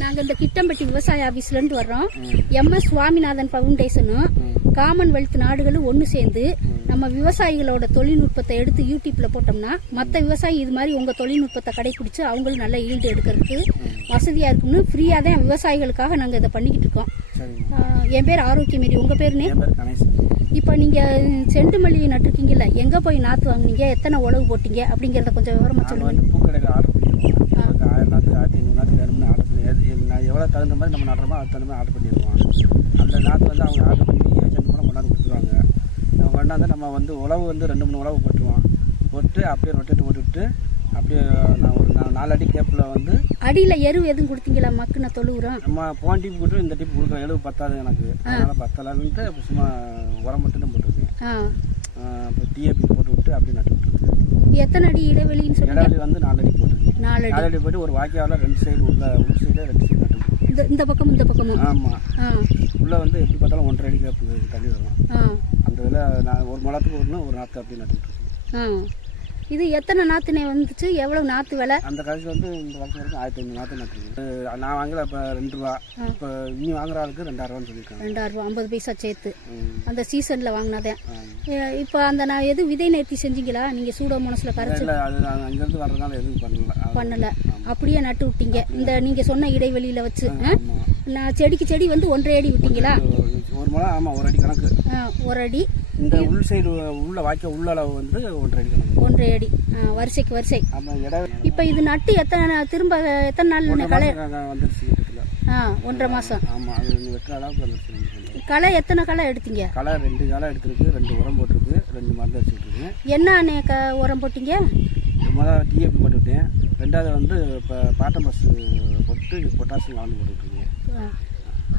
நாங்கள் இந்த கிட்டம்பட்டி விவசாய ஆஃபீஸ்லேருந்து வர்றோம். எம்எஸ் சுவாமிநாதன் ஃபவுண்டேஷனும் காமன்வெல்த் நாடுகளும் ஒன்று சேர்ந்து நம்ம விவசாயிகளோட தொழில்நுட்பத்தை எடுத்து யூடியூப்ல போட்டோம்னா மற்ற விவசாயி இது மாதிரி உங்கள் தொழில்நுட்பத்தை கடைபிடிச்சு அவங்களும் நல்ல ஈல்டு எடுக்கிறதுக்கு வசதியாக இருக்கும்னு ஃப்ரீயாக தான் விவசாயிகளுக்காக நாங்கள் இதை பண்ணிக்கிட்டு இருக்கோம். என் பேர் ஆரோக்கியமேரி. உங்கள் பேருனே இப்போ நீங்கள் செண்டு மல்லி நட்டுருக்கீங்கல்ல எங்கே போய் நாற்று வாங்குனீங்க? எத்தனை உழவு போட்டீங்க? அப்படிங்கிறத கொஞ்சம் விவரமாக சொல்லுங்கள் வந்து பூக்கடையில் ஆர்டர் பண்ணிடுவோம் எனக்கு ஆயிரம் நாற்று ஆயிரத்தி ஐநூறு நாற்று வேணும்னு ஆர்டர் பண்ணி எது- நான் எவ்வளோ தகுந்த மாதிரி நம்ம நடுறோமோ அதுக்கு தகுந்த மாதிரி ஆர்டர் பண்ணிடுவோம். அந்த நாற்று வந்து அவங்க ஆர்டர் பண்ணி ஏஜென்ட் மூலம் கொண்டாந்து கொடுத்துருவாங்க. அவங்க கொண்டாந்து நம்ம வந்து உழவு வந்து ரெண்டு மூணு உழவு போட்டுருவோம். போட்டு அப்படியே ரொட்டேட் போட்டுவிட்டு அப்படியே நான் ஒரு நாலு அடி கேப்பில் வந்து அடியில் எரு எதுவும் கொடுத்தீங்களா? மக்குன தொழு உரம் நம்ம போன டிப் போட்டு இந்த டிப் கொடுக்குறோம். எழுபது பத்தாது எனக்கு. அதனால் பத்தலான்ட்டு சும்மா உரம் மட்டும் தான் போட்டிருக்கேன். இப்போ டிஏபி போட்டு விட்டு அப்படியே நட்டு விட்டுருக்கேன். எத்தனை அடி இடைவெளின்னு சொன்னீங்க இடைவெளி வந்து நாலு அடி போட்டிருக்கேன். நாலு அடி. நாலு அடி போட்டு ஒரு வாக்கியாவில் ரெண்டு சைடு உள்ள உள் சைடு ரெண்டு சைடு இந்த இந்த பக்கம் இந்த பக்கமும். ஆமாம் உள்ளே வந்து எப்படி பார்த்தாலும் ஒன்றரை அடி தள்ளி வரும் ஆ. அந்த இதில் நான் ஒரு முளத்துக்கு ஒன்று ஒரு நாற்று அப்படி நட்டு விட்டுருக்கேன் ஆ. இது எத்தனை நாற்றுனே வந்துச்சு? எவ்வளவு நாற்று விலை? அந்த கடைசி வந்து இந்த வருஷம் வரைக்கும் ஆயிரத்தி ஐநூறு நாற்று நட்டுருக்கேன் நான் வாங்கல இப்போ ரெண்டு ரூபா. இப்போ இனி வாங்குற ஆளுக்கு ரெண்டாயிரரூவான்னு சொல்லியிருக்காங்க. ரெண்டாயிரம் ரூபா ஐம்பது பைசா சேர்த்து. அந்த சீசனில் வாங்கினதேன். இப்போ அந்த நான் எதுவும் விதை நேர்த்தி செஞ்சீங்களா? நீங்கள் சூடோமோனஸில் கரைச்சி இல்லை அது நான் அங்கேருந்து வர்றதுனால எதுவும் பண்ணல. பண்ணலை. அப்படியே நட்டு விட்டீங்க. இந்த நீங்கள் சொன்ன இடைவெளியில் வச்சு நான் செடிக்கு செடி வந்து ஒன்றரை அடி விட்டீங்களா? ஒரு முளம் ஆமாம் ஒரு அடி கணக்கு. ஒரு அடி. இந்த உள் சைடு உள்ள வாய்க்க உள்ள அளவு வந்து ஒன்றரை அடி ஒன்றரை அடி. வரிசைக்கு வரிசை. இப்போ இது நட்டு எத்தனை திரும்ப எத்தனை நாள் களை வந்துருச்சு ஆ ஒன்றரை மாதம் ஆமாம் அது வெட்டுற அளவுக்கு வந்துருச்சு. களை எத்தனை களை எடுத்தீங்க? களை ரெண்டு காலம் எடுத்துருக்கு ரெண்டு உரம் போட்டிருக்கு ரெண்டு மருந்து வச்சுக்கிட்டு என்ன க உரம் போட்டீங்க? முதல்ல டிஏபி போட்டுவிட்டேன் ரெண்டாவது வந்து இப்போ பாட்டம் பஸ் போட்டு பொட்டாசியம் கலந்து போட்டுட்ருக்கேன் ஆ.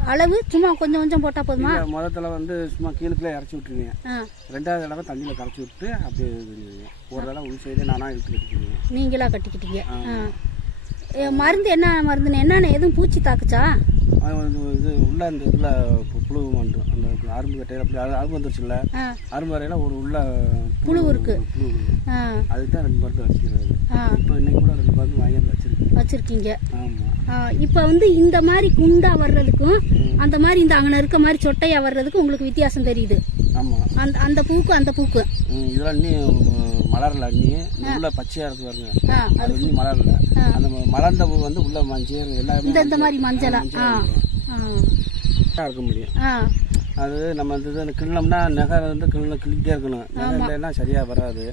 அளவு சும்மா கொஞ்சம் கொஞ்சம் போட்டால் போதுமா? முதல்ல வந்து சும்மா கீழே இறச்சி விட்டுருவேன் ஆ. ரெண்டாவது தடவை தண்ணியில் கரைச்சி விட்டு அப்படியே பண்ணிடுவேன் ஒரு தடவை உள் சைடே நானாக இழுத்து கட்டிக்குவேன் நீங்களா கட்டிக்கிட்டீங்க. மருந்து என்ன மருந்துன்னு? என்னென்ன எதுவும் பூச்சி தாக்குச்சா? வந்து இது உள்ள அந்த இதில் புழு வந்துடும் அந்த அரும்பு கட்டையில் அப்படி அது அரும்பு வந்துருச்சுல்ல? அரும்பு வரையில் ஒரு உள்ள புழு இருக்கு. அதுக்கு தான் ரெண்டு மருந்து வச்சுக்கிறது. இப்போ இன்னைக்கு கூட ரெண்டு மருந்து வாங்கி வந்து வச்சிருக்கேன். வச்சிருக்கீங்க. ஆமாம் இப்போ வந்து இந்த மாதிரி குண்டா வர்றதுக்கும் அந்த மாதிரி இந்த அங்கே இருக்க மாதிரி சொட்டையா வர்றதுக்கும் உங்களுக்கு வித்தியாசம் தெரியுது. அந்த அந்த பூக்கும் அந்த பூக்கும் இதெல்லாம் மலரல அண்ணி. உள்ள பச்சையாக இருக்கு பாருங்க. அது இன்னும் மலரல. அந்த மலர்ந்த பூ வந்து உள்ள மஞ்சள் எல்லாமே இந்த இந்த மாதிரி மஞ்சளா? இருக்க முடியும் ஆ. அது நம்ம இந்த இது கிள்ளோம்னா நகை வந்து கிள்ள கிள்ளிக்கிட்டே இருக்கணும். நகை இல்லைன்னா சரியாக வராது.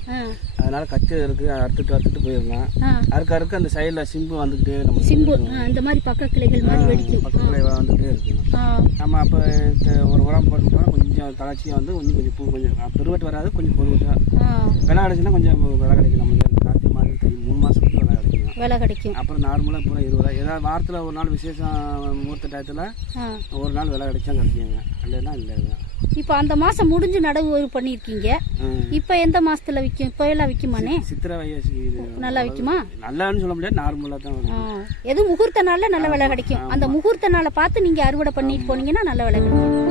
அதனால கச்சு இருக்கு அறுத்துட்டு அறுத்துட்டு போயிடலாம். அறுக்க அறுக்க அந்த சைடில் சிம்பு வந்துக்கிட்டே நம்ம சிம்பு இந்த மாதிரி பக்க கிளைகள் மாதிரி வெடிக்கும். பக்கத்தில் வந்துகிட்டே இருக்கணும். நம்ம அப்போ ஒரு உரம் போட்டோம்னா கொஞ்சம் தளர்ச்சியாக வந்து இன்னும் கொஞ்சம் பூ கொஞ்சம் பெருவட்டு வராது கொஞ்சம் விலை கிடைச்சுன்னா கொஞ்சம் விலை கிடைக்கும் நம்மளுக்கு கார்த்திகை மாதம் தை மூணு மாதத்துக்கு விலை கிடைக்கும். அப்புறம் நார்மலாக பூரா இருபது ரூபா ஏதாவது வாரத்தில் ஒரு நாள் விசேஷம் முகூர்த்த டயத்தில் ஒரு நாள் விலை கிடைச்சா கிடைக்குங்க. இல்லைன்னா இல்லைங்க இப்போ அந்த மாசம் முடிஞ்சு நடவு பண்ணியிருக்கீங்க. ம். இப்போ எந்த மாசத்துல விற்கும் இப்போ எல்லாம் விற்குமானே சித்திரை வயசு நல்லா விற்குமா நல்லான்னு சொல்ல முடியாது நார்மலாக தான். எது முகூர்த்த நாள்ல நல்ல விலை கிடைக்கும். அந்த முகூர்த்த நாளை பார்த்து நீங்க அறுவடை பண்ணிட்டு போனீங்கன்னா நல்ல விலை கிடைக்கும்.